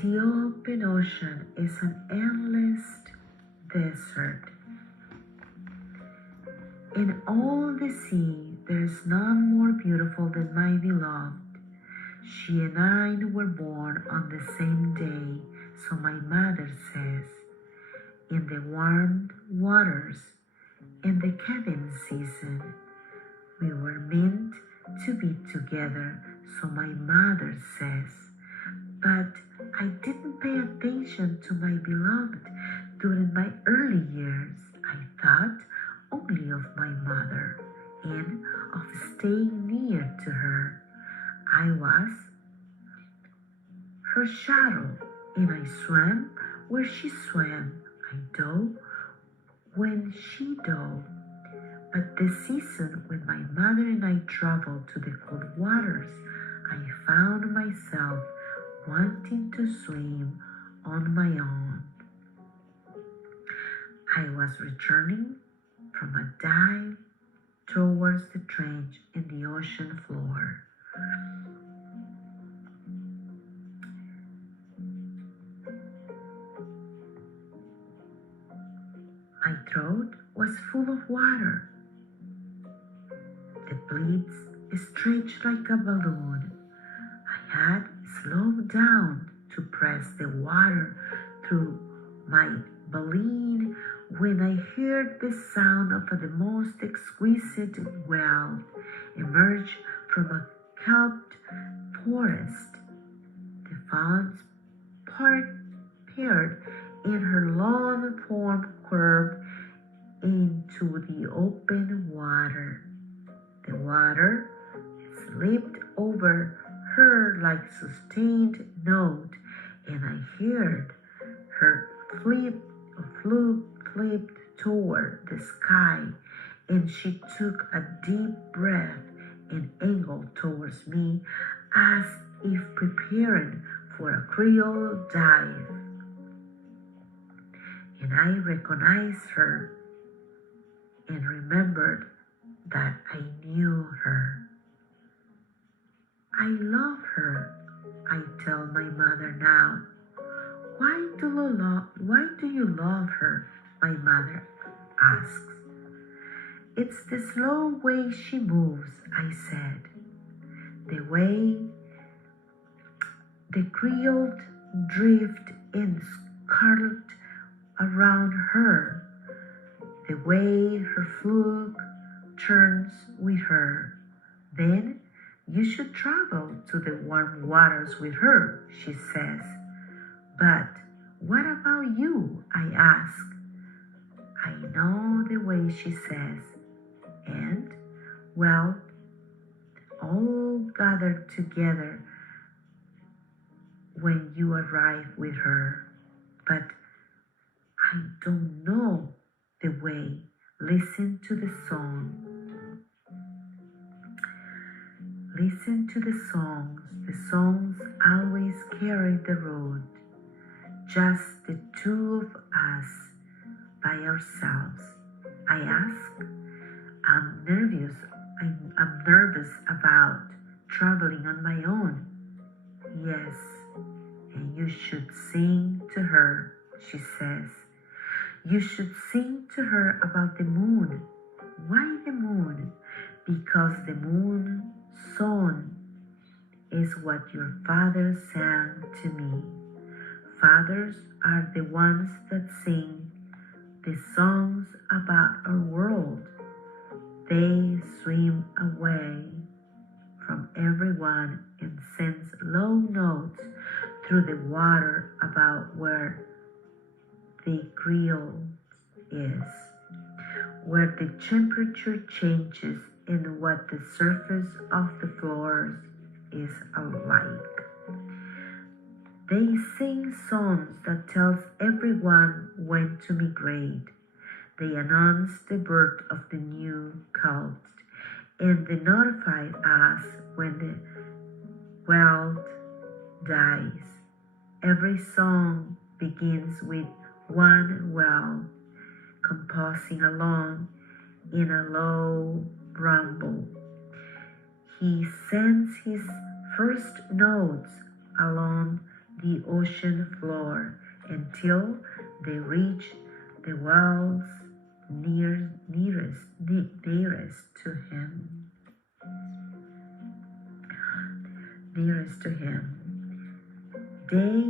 The open ocean is an endless desert. In all the sea, there is none more beautiful than my beloved. She and I were born on the same day, so my mother says, in the warm waters, in the cabin season. We were meant to be together, so my mother says. But I didn't pay attention to my beloved during my early years. I thought only of my mother and of staying near to her. I was her shadow, and I swam where she swam. I dove when she dove. But the season when my mother and I traveled to the cold waters, I found myself wanting to swim on my own. I was returning from a dive towards the trench in the ocean floor. My throat was full of water. The bleeds stretched like a balloon. I had slowed down to press the water through my baleen when I heard the sound of the most exquisite wail emerge from a kelped forest. The fawns paired in her long form curved into the open water. The water slipped over her like sustained note, and I heard her flipped toward the sky, and she took a deep breath and angled towards me as if preparing for a Creole dive. And I recognized her and remembered that I knew her. I love her, I tell my mother now. Why do you love her? My mother asks. It's the slow way she moves, I said. The way the Creole drift and scarlet around her. The way her fluke turns with her. Then you should travel to the warm waters with her, she says. But what about you? I ask. I know the way she says. And, well, all gathered together when you arrive with her. But I don't know the way. Listen to the song. Listen to the songs. The songs always carry the road. Just the two of us by ourselves. I ask. I'm nervous about traveling on my own. Yes, and you should sing to her, she says. You should sing to her about the moon. Why the moon? Because the moon song is what your father sang to me. Fathers are the ones that sing the songs about our world. They swim away from everyone and send low notes through the water about where the Creole is, where the temperature changes and what the surface of the floors is alike. They sing songs that tells everyone when to migrate. They announce the birth of the new cult, and they notify us when the world dies. Every song begins with one well composing along in a low rumble. He sends his first notes along the ocean floor until they reach the wells nearest to him. Nearest to him. They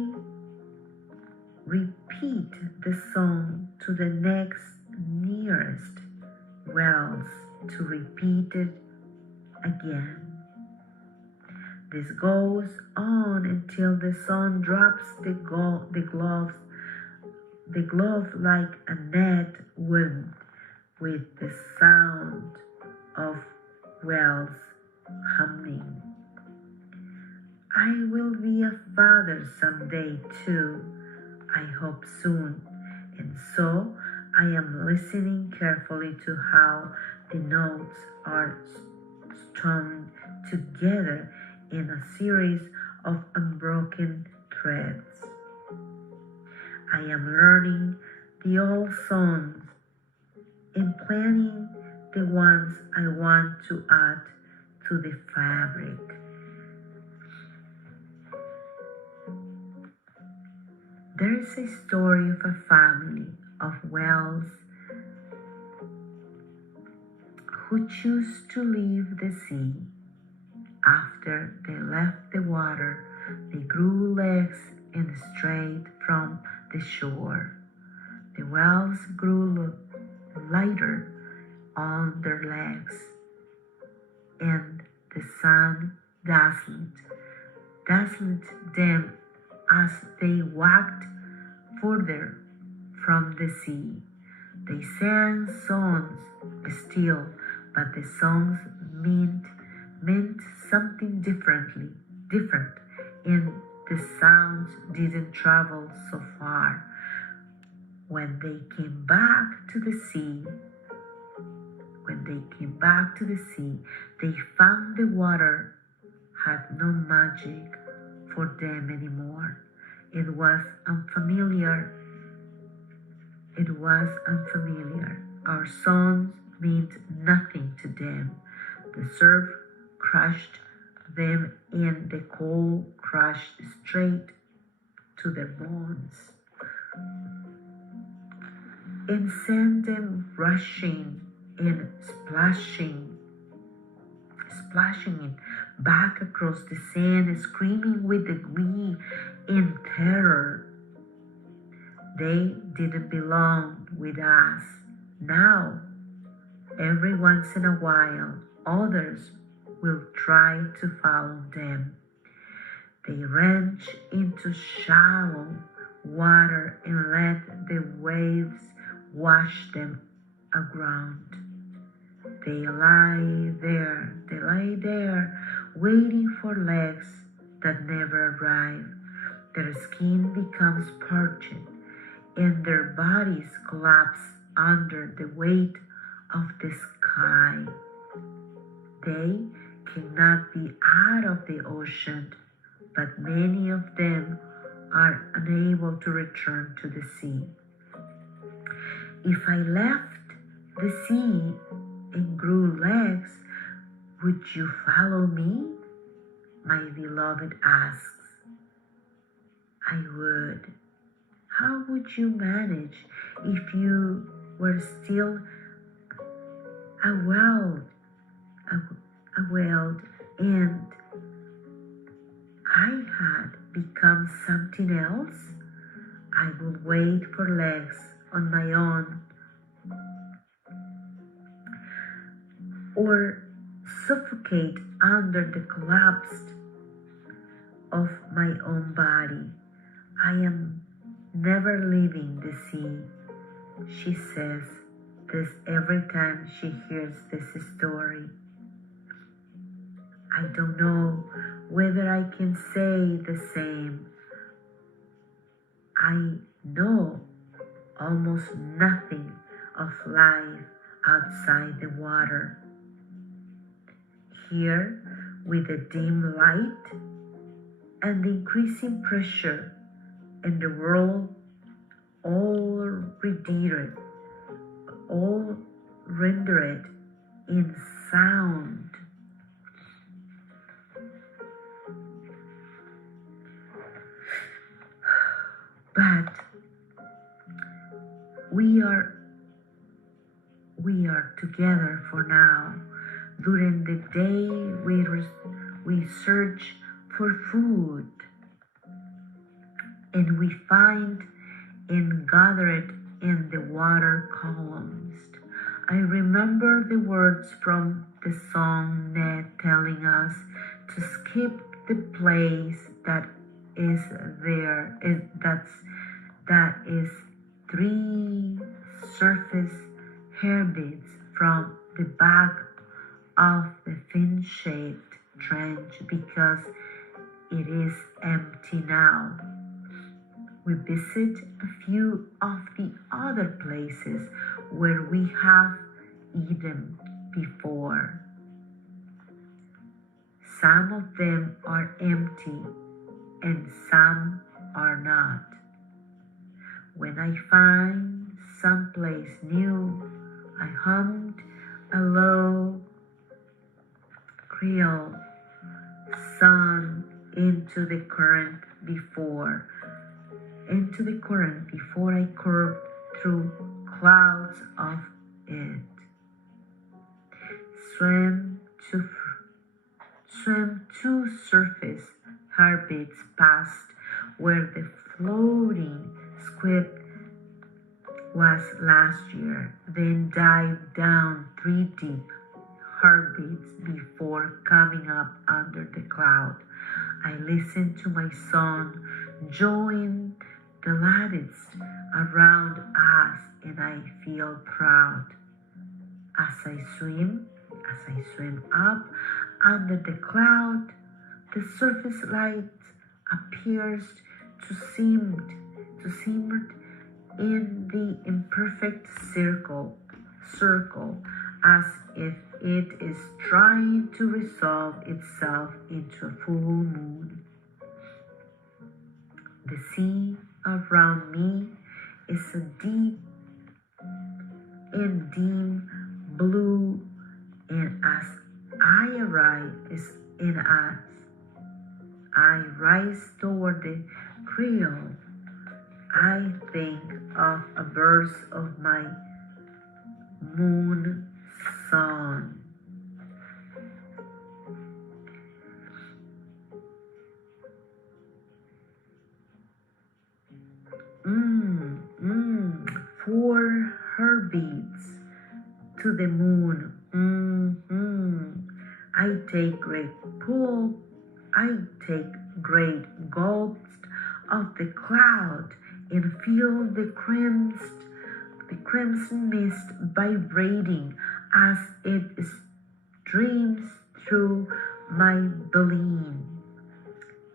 repeat the song to the next nearest wells to repeat it again. This goes on until the sun drops the glove like a net wound with the sound of wells humming. I will be a father someday too, I hope soon, and so I am listening carefully to how the notes are strung together in a series of unbroken threads. I am learning the old songs and planning the ones I want to add to the fabric. There is a story of a family of whales who choose to leave the sea. After they left the water, they grew legs and strayed from the shore. The whales grew lighter on their legs, and the sun dazzled them as they walked further from the sea. They sang songs still, but the songs meant something different, and the sounds didn't travel so far. When they came back to the sea, they found the water had no magic for them anymore. It was unfamiliar. Our songs meant nothing to them. The surf crushed them and the cold crushed straight to their bones and sent them rushing and splashing back across the sand, screaming with the glee and terror. They didn't belong with us. Now, every once in a while, others will try to follow them. They range into shallow water and let the waves wash them aground. They lie there, waiting for legs that never arrive. Their skin becomes parched, and their bodies collapse under the weight of the sky. They cannot be out of the ocean, but many of them are unable to return to the sea. If I left the sea and grew legs, would you follow me? My beloved asks. I would. How would you manage if you were still a whale and I had become something else? I would wait for legs on my own, or suffocate under the collapse of my own body. I am never leaving the sea, she says this every time she hears this story. I don't know whether I can say the same. I know almost nothing of life outside the water. Here, with the dim light and the increasing pressure in the world, all rendered in sound. But we are together for now. During the day, we search for food, and we find and gather it in the water columns. I remember the words from the song Ned telling us to skip the place that is three surface hairbeats from the back of the fin-shaped trench because it is empty now. We visit a few of the other places where we have eaten before. Some of them are empty and some are not. When I find someplace new, I hummed a low Creole song into the current before I curved through clouds of it. Swam two surface heartbeats past where the floating squid was last year, then dived down 3 deep heartbeats before coming up under the cloud. I listen to my song join the lattice around us, and I feel proud. As I swim up under the cloud, the surface light appears to simmer in the imperfect circle, as if it is trying to resolve itself into a full moon. The sea around me is a deep and dim blue, and as I rise toward the Creole, I think of a verse of my moon song. For her beats to the moon. I take great gulps of the cloud and feel the crimson mist vibrating as it streams through my belly.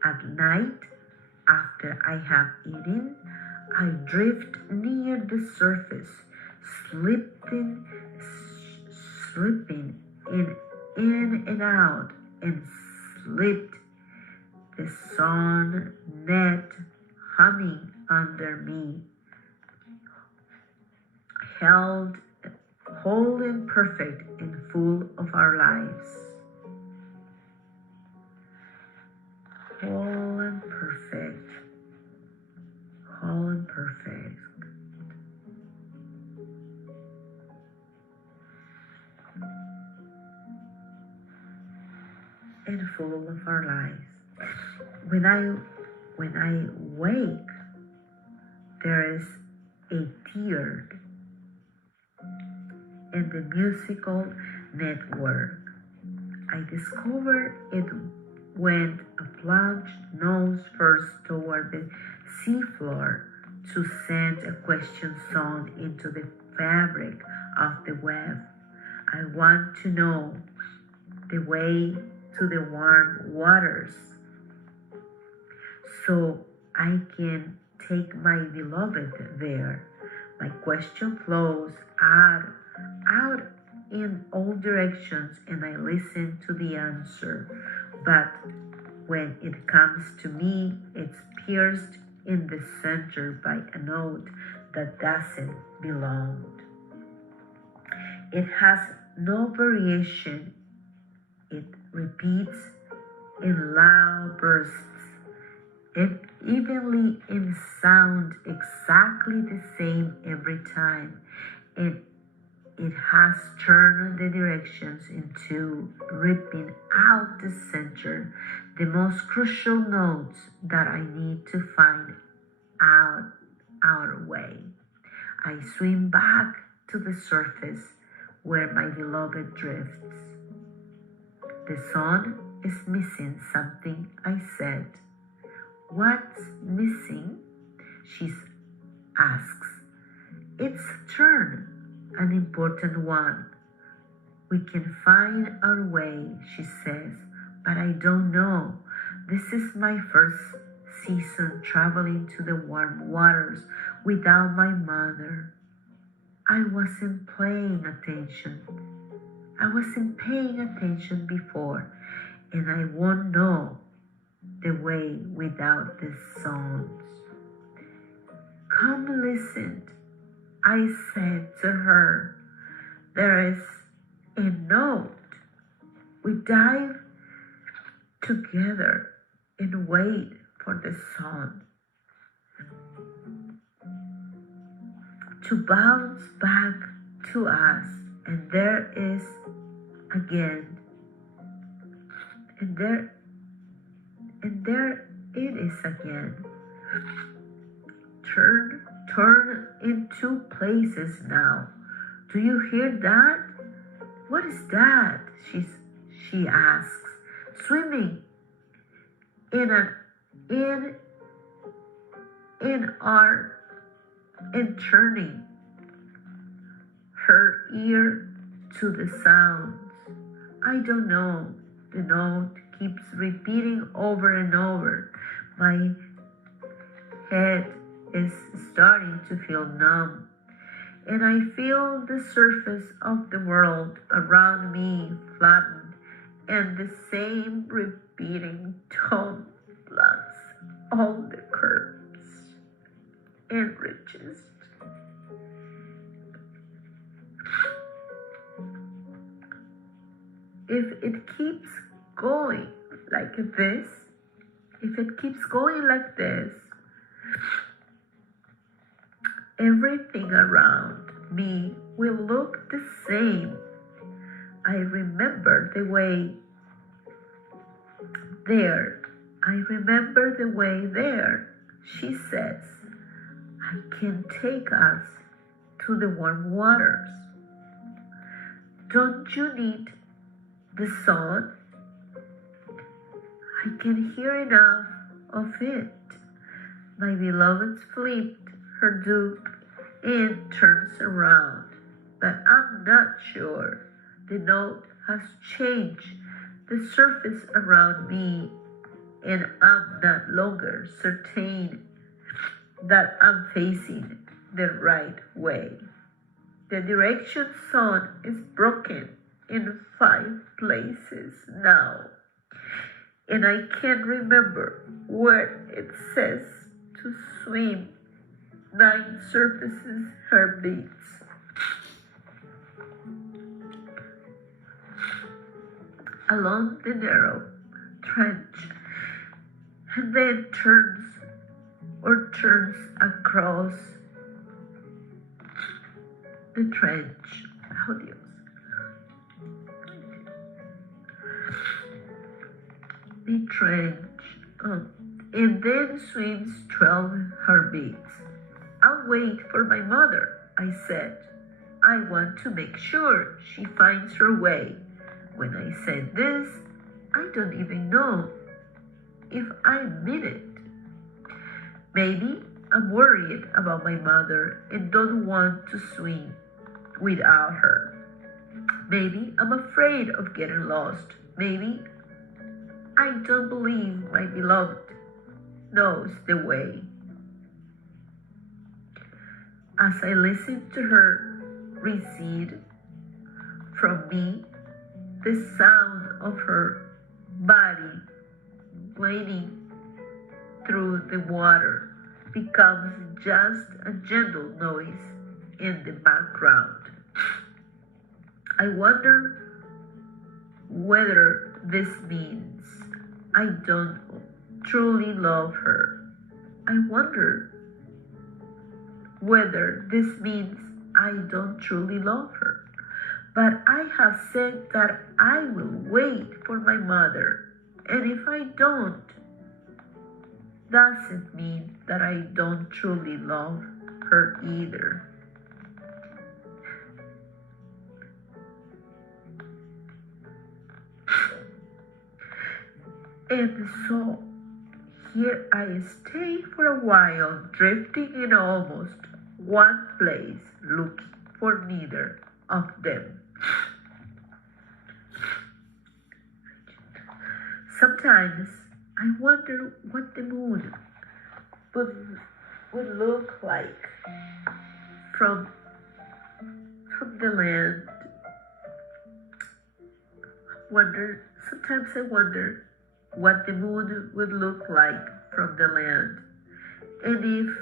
At night, after I have eaten, I drift near the surface, slipping in and out, and slipped the sun net humming under me, held whole and perfect and full of our lives. Whole and perfect. And full of our lives. When I wake, there is a tear in the musical network. I discovered it went a plunge nose first toward the seafloor to send a question song into the fabric of the web. I want to know the way to the warm waters so I can take my beloved there. My question flows out in all directions, and I listen to the answer. But when it comes to me, it's pierced in the center by a note that doesn't belong. It has no variation. It repeats in loud bursts. evenly in sound, exactly the same every time, and it has turned the directions into ripping out the center, the most crucial notes that I need to find out our way. I swim back to the surface where my beloved drifts. The sun is missing something, I said. What's missing? She asks. It's a turn, an important one. We can find our way, she says, but I don't know. This is my first season traveling to the warm waters without my mother. I wasn't paying attention. I wasn't paying attention before, and I won't know the way without the songs. Come listen, I said to her. There is a note. We dive together and wait for the sun to bounce back to us, and there is again, and there it is again. Turn in two places now. Do you hear that? What is that? She asks. Swimming in our and turning her ear to the sounds. I don't know. The note keeps repeating over and over. My head is starting to feel numb, and I feel the surface of the world around me flattened, and the same repeating tone blocks all the curves and ridges. If it keeps going like this, everything around me will look the same. I remember the way there, she says. I can take us to the warm waters. Don't you need the sun? I can hear enough of it. My beloved flipped her dupe and turns around, but I'm not sure. The note has changed the surface around me, and I'm not longer certain that I'm facing the right way. The direction sun is broken in 5 places now, and I can't remember where it says to swim 9 surfaces her beats. Along the narrow trench, and then turns across the trench. Oh, Dios. The trench, and then swims 12 heartbeats. I'll wait for my mother, I said. I want to make sure she finds her way. When I said this, I don't even know if I mean it. Maybe I'm worried about my mother and don't want to swim without her. Maybe I'm afraid of getting lost. Maybe I don't believe my beloved knows the way. As I listened to her recede from me, the sound of her body planing through the water becomes just a gentle noise in the background. I wonder whether this means I don't truly love her. I wonder whether this means I don't truly love her. But I have said that I will wait for my mother, and if I don't, doesn't mean that I don't truly love her either. And so here I stay for a while, drifting in almost one place, looking for neither of them. Sometimes I wonder what the moon would look like from the land. Sometimes I wonder what the moon would look like from the land, and if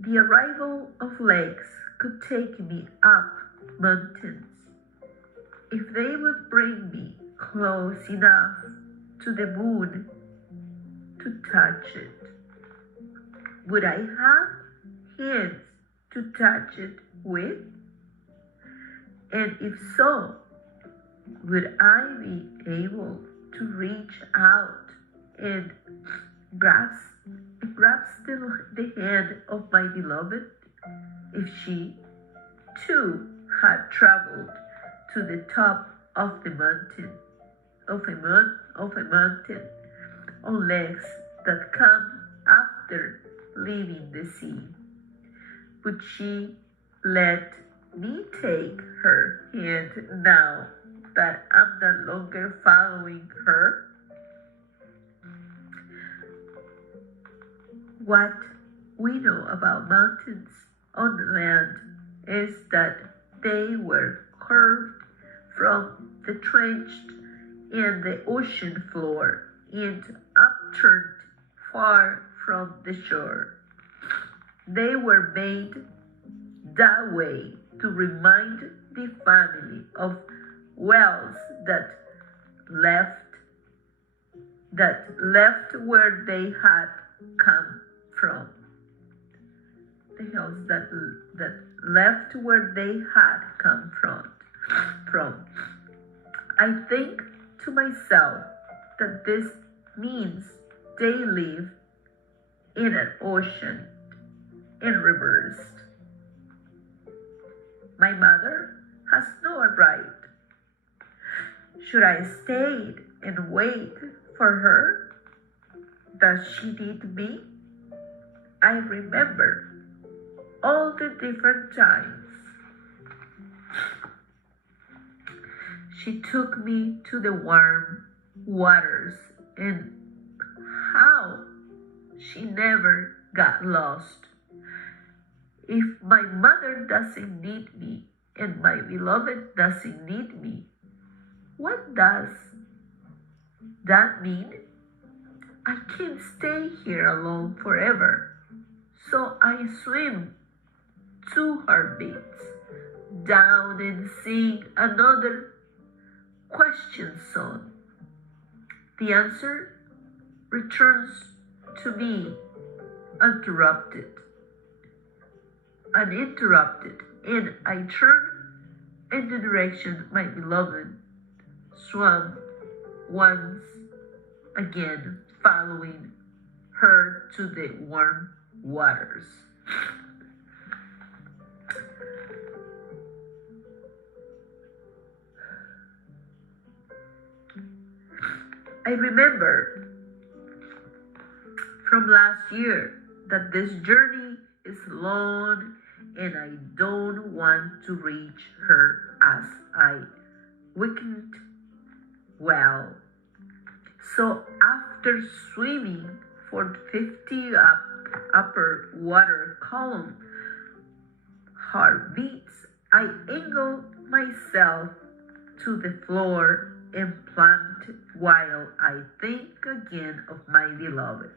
the arrival of legs could take me up mountains, if they would bring me close enough to the moon to touch it. Would I have hands to touch it with? And if so, would I be able to reach out and grasp the hand of my beloved if she too had traveled to the top of the mountain, of a mountain on legs that come after leaving the sea? Would she let me take her hand now that I'm no longer following her? What we know about mountains on the land is that they were curved from the trenched in the ocean floor and upturned far from the shore. They were made that way to remind the family of wells that left where they had come from. The hills that left where they had come from. I think to myself that this means they live in an ocean in reverse. My mother has no right. Should I stay and wait for her? Does she need me? I remember all the different times she took me to the warm waters and how she never got lost. If my mother doesn't need me and my beloved doesn't need me, what does that mean? I can't stay here alone forever. So I swim 2 heartbeats down and sing another question song. The answer returns to me uninterrupted, and I turn in the direction my beloved swam once again, following her to the warm waters. I remember from last year that this journey is long and I don't want to reach her as I weakened well. So after swimming for 50 upper water column heartbeats, I angled myself to the floor and plumped while I think again of my beloved.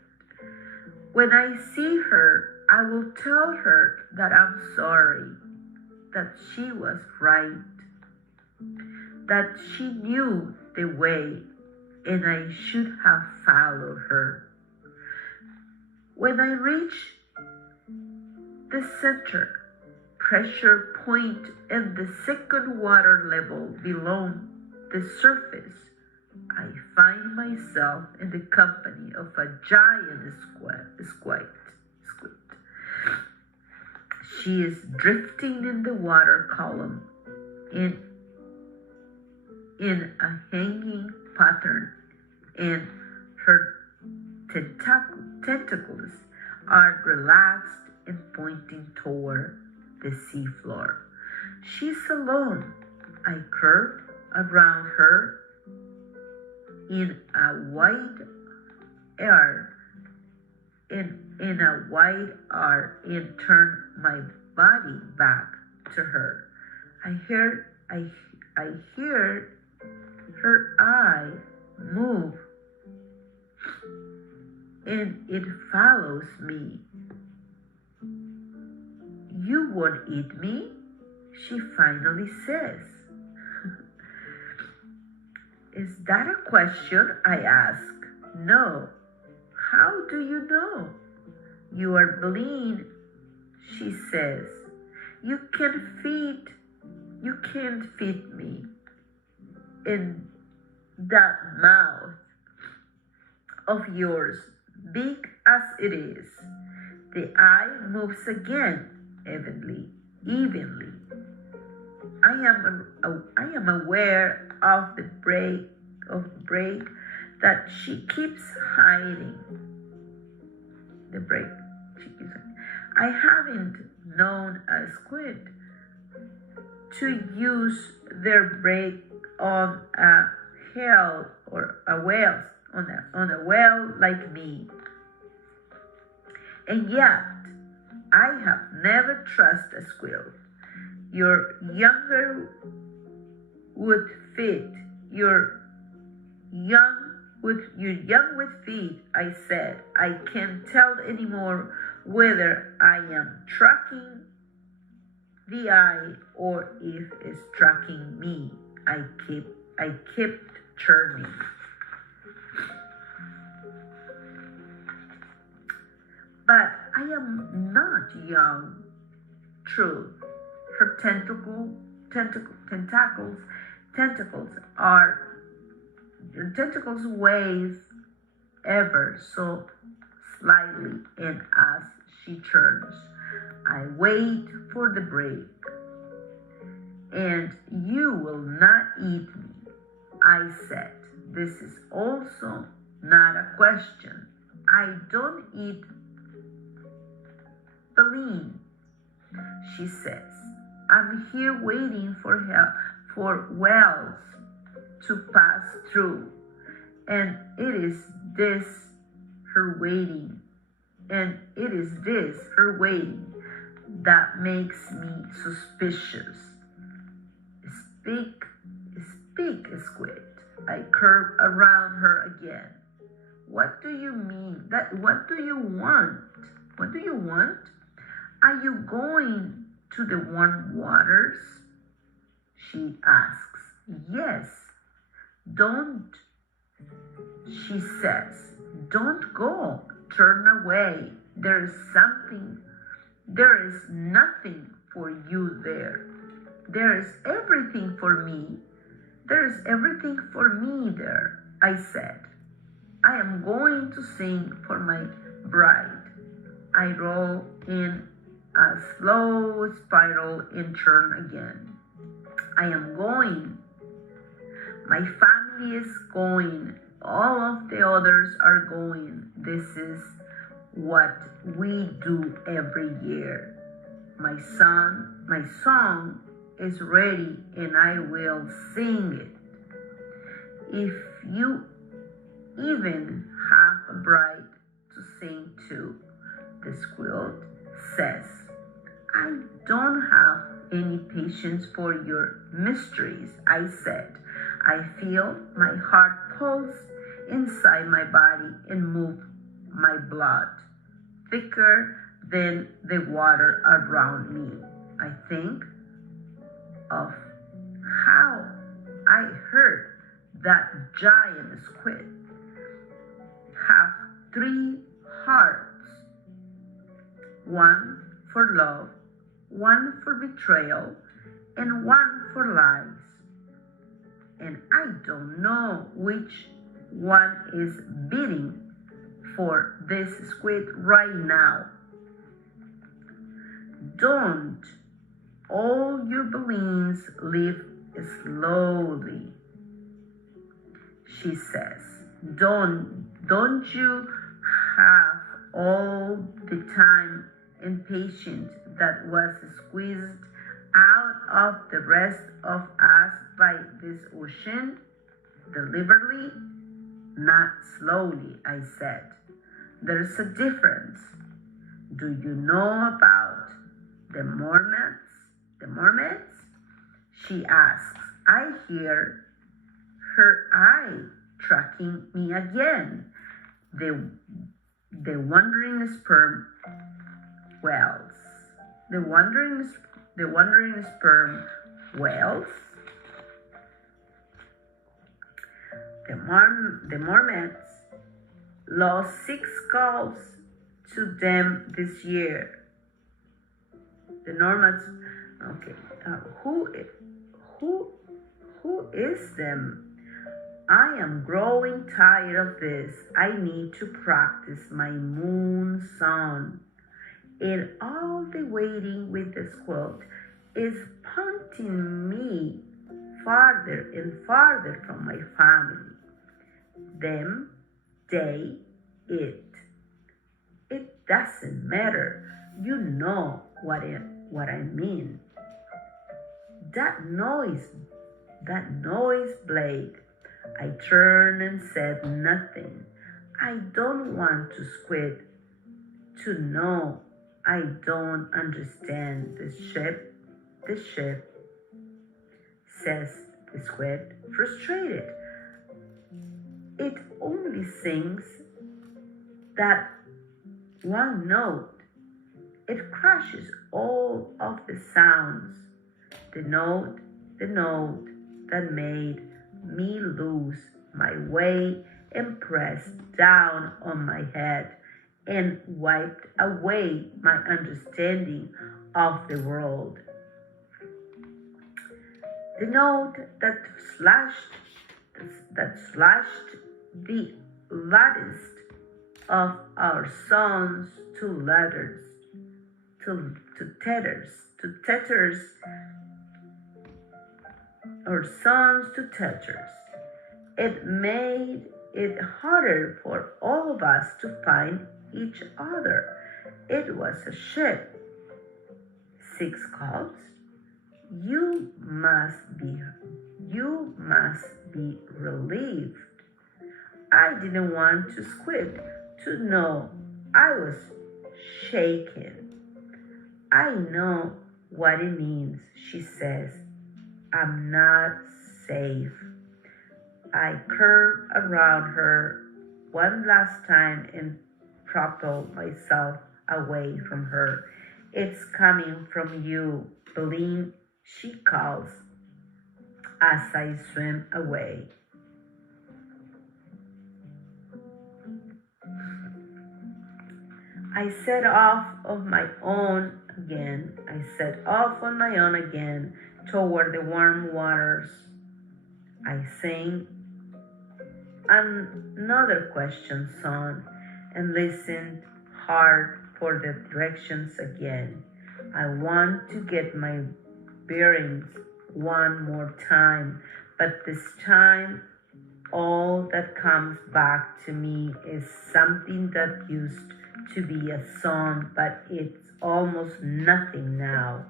When I see her, I will tell her that I'm sorry, that she was right, that she knew the way and I should have followed her. When I reach the center pressure point and the second water level below the surface, I find myself in the company of a giant squid. She is drifting in the water column in a hanging pattern, and her tentacles are relaxed and pointing toward the seafloor. She's alone. I curve around her in a wide arc and turn my body back to her. I hear her eye move, and it follows me. You won't eat me? She finally says. Is that a question? I ask. No. How do you know? You are blind, she says. You can't feed me. In that mouth of yours, big as it is. The eye moves again, evenly. I am aware of the break that she keeps hiding. I haven't known a squid to use their break on a whale like me. And yet, I have never trusted a squid. Your young with feet, I said. I can't tell anymore whether I am tracking the eye or if it's tracking me. I kept turning. But I am not young. True. Her tentacles wave ever so slightly, and as she turns, I wait for the break. And you will not eat me, I said. This is also not a question. I don't eat Feline, she says. I'm here waiting for whales to pass through, and it is this her waiting that makes me suspicious. Speak, squid. I curve around her again. What do you mean? What do you want? What do you want? Are you going to the warm waters? She asks. Yes. Don't, she says. Don't go. Turn away. There is nothing for you there. There is everything for me. There is everything for me there, I said. I am going to sing for my bride. I roll in a slow spiral and turn again. I am going. My family is going. All of the others are going. This is what we do every year. My song is ready, and I will sing it. If you even have a bride to sing to, the squid says. I don't have any patience for your mysteries, I said. I feel my heart pulse inside my body and move my blood thicker than the water around me. I think of how I heard that giant squid have 3 hearts one for love, one for betrayal, and one for lies. And I don't know which one is beating for this squid right now. Don't all your balloons live slowly, she says. Don't you have all the time and patience that was squeezed out of the rest of us by this ocean? Deliberately, not slowly, I said. There's a difference. Do you know about the mermaids? The mermaids? She asks. I hear her eye tracking me again. The wandering sperm whales. The wandering sperm whales. The mermaids lost 6 calves to them this year. The Normans. Okay. Who is them? I am growing tired of this. I need to practice my moon song. And all the waiting with the quilt is punting me farther and farther from my family. Them, they, it. It doesn't matter. You know what I mean. That noise, Blade. I turned and said nothing. I don't want to squid to know I don't understand the ship, says the squid, frustrated. It only sings that one note. It crushes all of the sounds. The note that made me lose my way and pressed down on my head and wiped away my understanding of the world. The note that slashed the lattice of our songs to letters, to tatters, our songs to tatters. It made it harder for all of us to find each other. It was a ship. 6 calves. You must be relieved. I didn't want to squid to know I was shaken. I know what it means, she says. I'm not safe. I curve around her one last time and propel myself away from her. It's coming from you, Beline, she calls as I swim away. I set off on my own again toward the warm waters. I sang another question song and listened hard for the directions again. I want to get my bearings one more time, but this time all that comes back to me is something that used to be a song, but it's almost nothing now.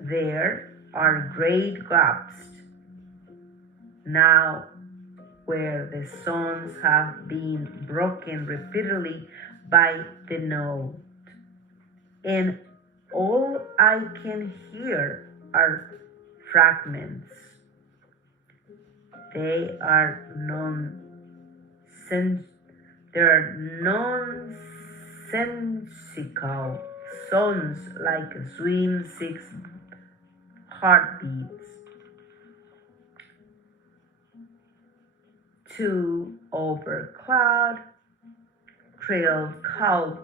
There are great gaps now where the songs have been broken repeatedly by the note, and all I can hear are fragments. They are nonsensical sounds like swim 6 heartbeats. 2 over cloud, trail caught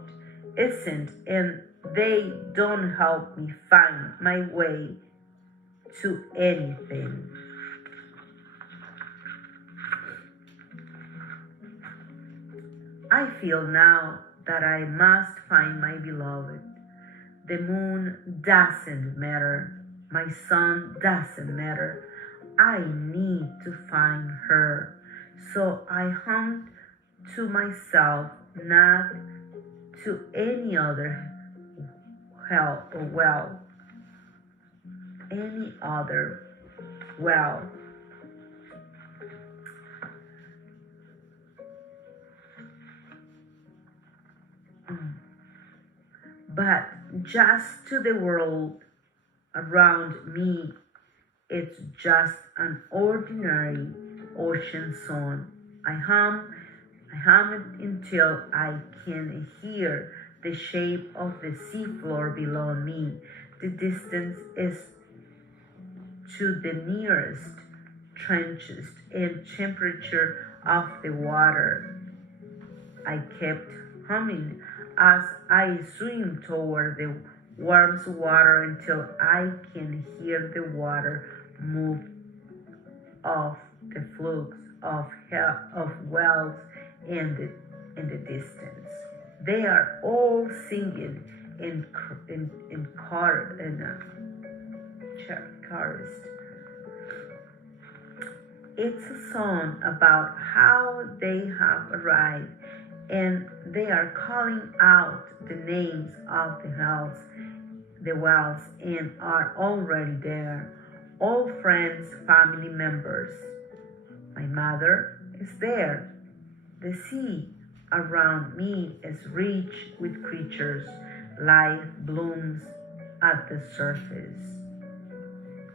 isn't, and they don't help me find my way to anything. I feel now that I must find my beloved. The moon doesn't matter. My sun doesn't matter. I need to find her. So I hung to myself, not to any other any other well. But just to the world around me, it's just an ordinary ocean song. I hum it until I can hear the shape of the seafloor below me. The distance is to the nearest trenches and temperature of the water. I kept humming as I swim toward the warm water until I can hear the water move off the flukes of wells in the distance. They are all singing in chorus. It's a song about how they have arrived and they are calling out the names of the wells, and are already there. All friends, family members. My mother is there. The sea around me is rich with creatures. Life blooms at the surface.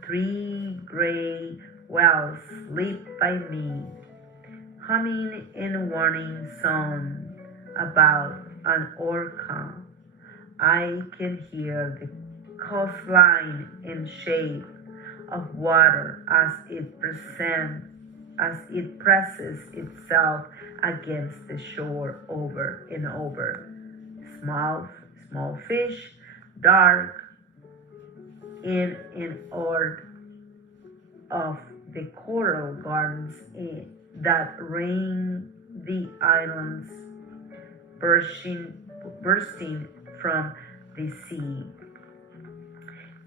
3 gray wells sleep by me, humming in a warning song about an orca. I can hear the coastline in shape of water as it presses itself against the shore over and over. Small fish, dark in and out of the coral gardens that ring the islands, bursting from the sea.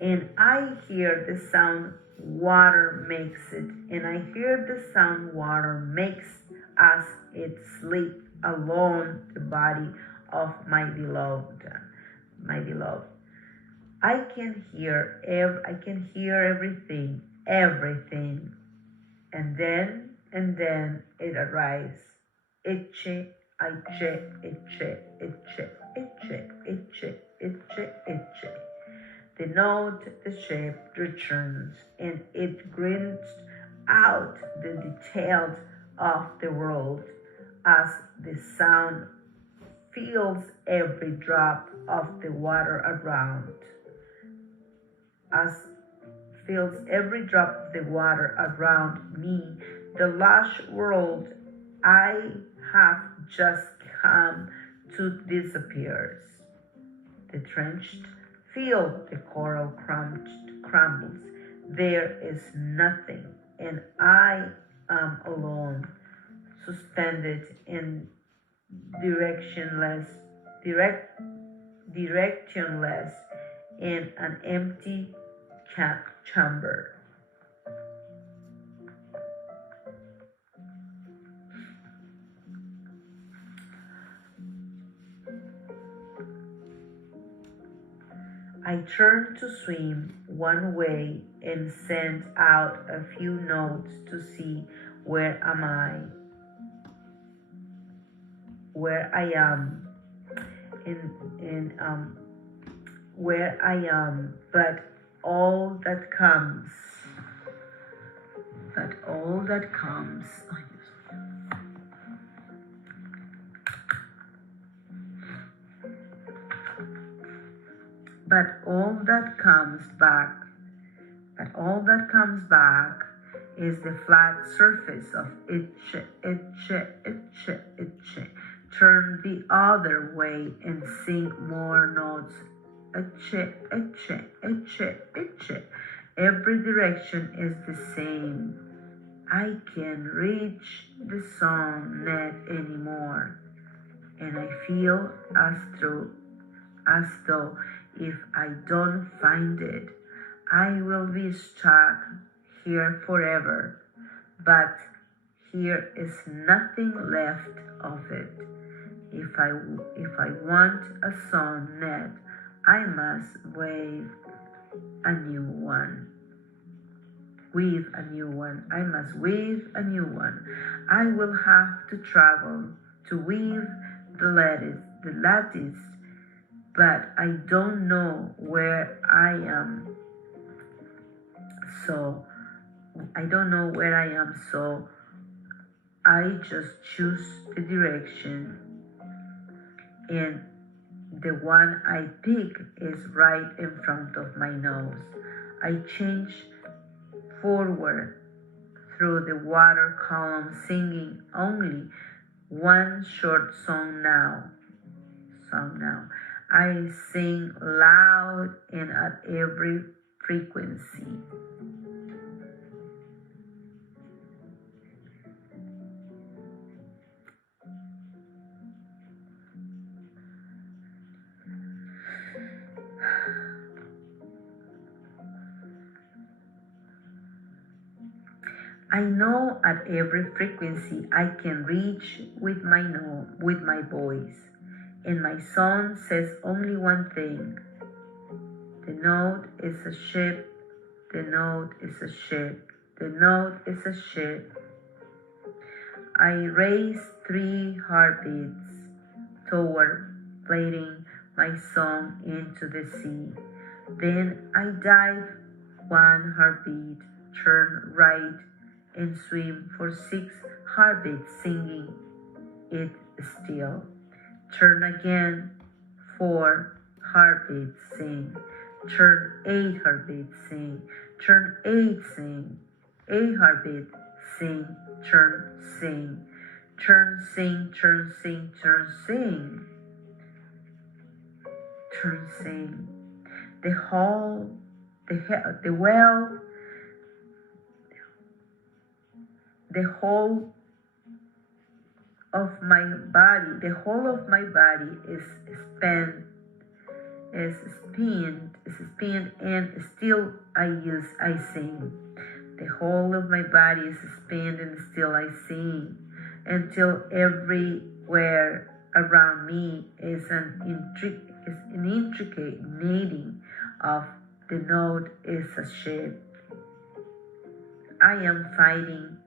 And I hear the sound water makes it, and I hear the sound water makes as it sleep along the body of my beloved. My beloved. I can hear everything, and then it arrives. Eche, aiche, eche, eche, eche, eche, eche, eche. The note, the shape returns, and it grins out the details of the world as the sound fills every drop of the water around. As fills every drop of the water around me, the lush world I have just come to disappears. The trenched field, the coral crumbles. There is nothing, and I am alone, suspended in directionless, directionless in an empty chamber. I turned to swim one way and sent out a few notes to see where I am, where I am, but all that comes, but all that comes, but all that comes back, is the flat surface of itche, turn the other way and sing more notes. Eche, eche, eche, eche. Every direction is the same. I can't reach the song net anymore, and I feel as though if I don't find it, I will be stuck here forever. But here is nothing left of it. If I want a sonnet, I must weave a new one. Weave a new one. I must weave a new one. I will have to travel to weave the lattice, but I don't know where I am. So so I just choose the direction, and the one I pick is right in front of my nose. I change forward through the water column, singing only one short song now. I sing loud and at every frequency. I know at every frequency I can reach with my voice, and my song says only one thing. The note is a ship. The note is a ship. The note is a ship. I raise 3 heartbeats toward plating my song into the sea. Then I dive 1 heartbeat, turn right, and swim for 6 heartbeats, singing it still. Turn again, 4 heartbeats, sing. Turn 8 heartbeats, sing. Turn 8, sing. 8 heartbeats, sing. Turn, sing. Turn, sing, turn, sing, turn, sing. Turn, sing. The whole, the well, the whole the whole of my body is spent, and still I sing. The whole of my body is spent and still I sing, until everywhere around me is an intricate knitting of the note is a shape. I am fighting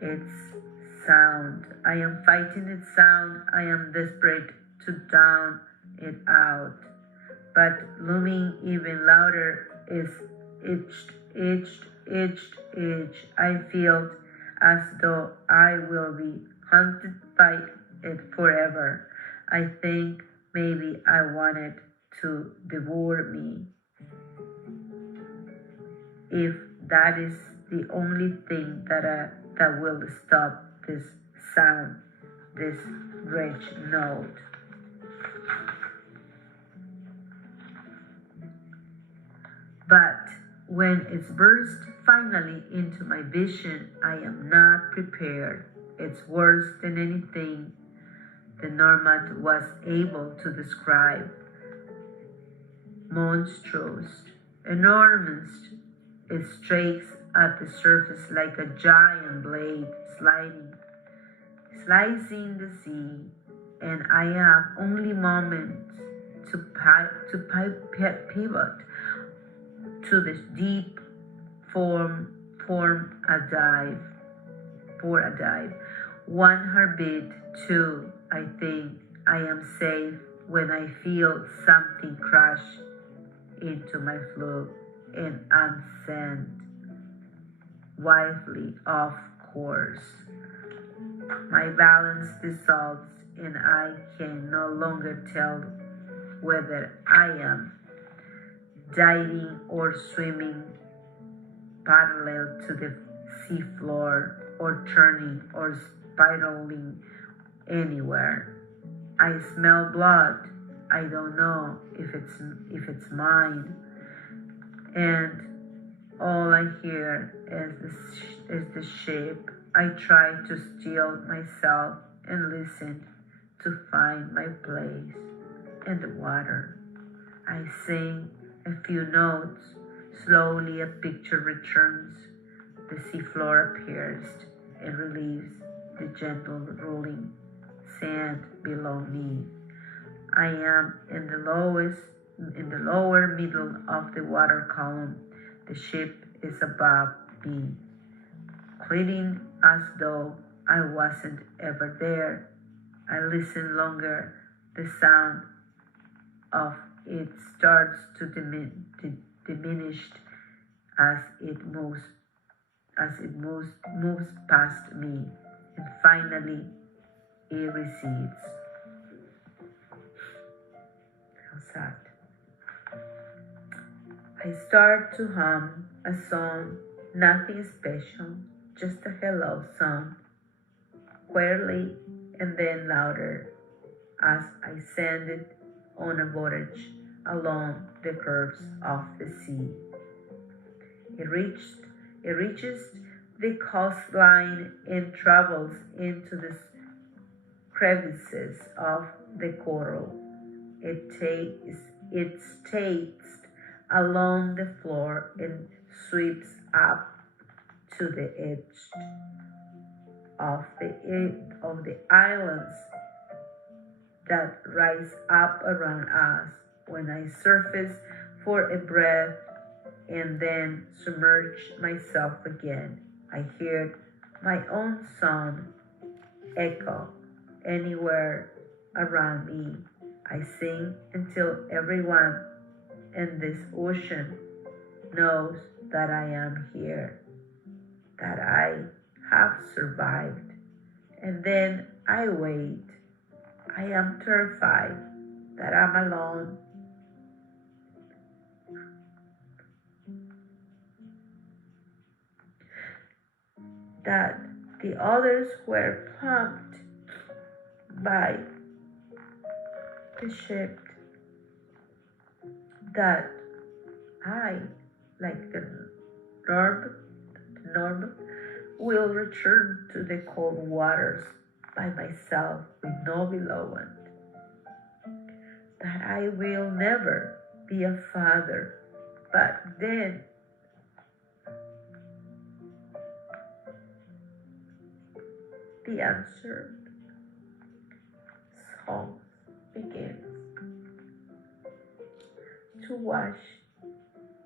its sound. I am fighting its sound. I am desperate to drown it out. But looming even louder is itched. I feel as though I will be haunted by it forever. I think maybe I want it to devour me. If that is the only thing that will stop this sound, this rich note. But when it burst finally into my vision, I am not prepared. It's worse than anything the Normand was able to describe. Monstrous, enormous, it strikes at the surface like a giant blade slicing the sea, and I have only moments to pivot to this deep for a dive. 1 heartbeat, 2, I think I am safe when I feel something crash into my fluke, and I'm sent wildly off course. My balance dissolves, and I can no longer tell whether I am diving or swimming parallel to the seafloor. or turning or spiraling anywhere. I smell blood. I don't know if it's mine, and all I hear is the sheep. I try to still myself and listen to find my place in the water. I sing a few notes. Slowly a picture returns. The seafloor appears and relieves the gentle rolling sand below me. I am in the lower middle of the water column. The ship is above me, cleaning as though I wasn't ever there. I listen longer. The sound of it starts to diminish as it moves past me, and finally it recedes. How sad. I start to hum a song, nothing special, just a hello song, queerly and then louder as I send it on a voyage along the curves of the sea. It reaches the coastline and travels into the crevices of the coral. It stays along the floor and sweeps up to the edge of the islands that rise up around us. When I surface for a breath and then submerge myself again, I hear my own song echo anywhere around me. I sing until everyone in this ocean knows that I am here, that I have survived. And then I wait. I am terrified that I'm alone, that the others were pumped by the ship, that I, like the norm, will return to the cold waters by myself with no beloved, that I will never be a father. But then the answered song begins to wash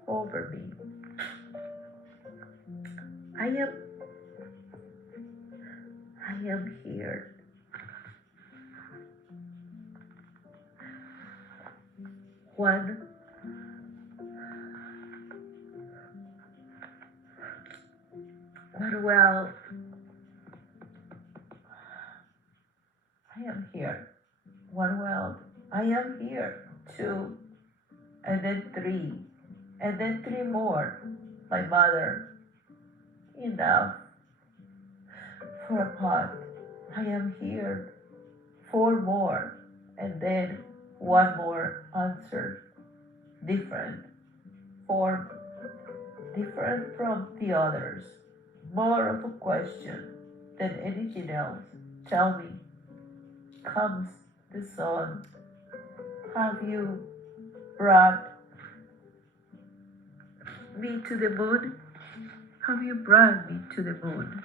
over me. I am here. One well, I am here. One well, I am here. Two, and then three, and then three more. My mother, enough for a pot. I am here. Four more, and then one more answer, different form, different from the others, more of a question than anything else. Tell me, comes the sun, have you brought me to the moon? Have you brought me to the moon?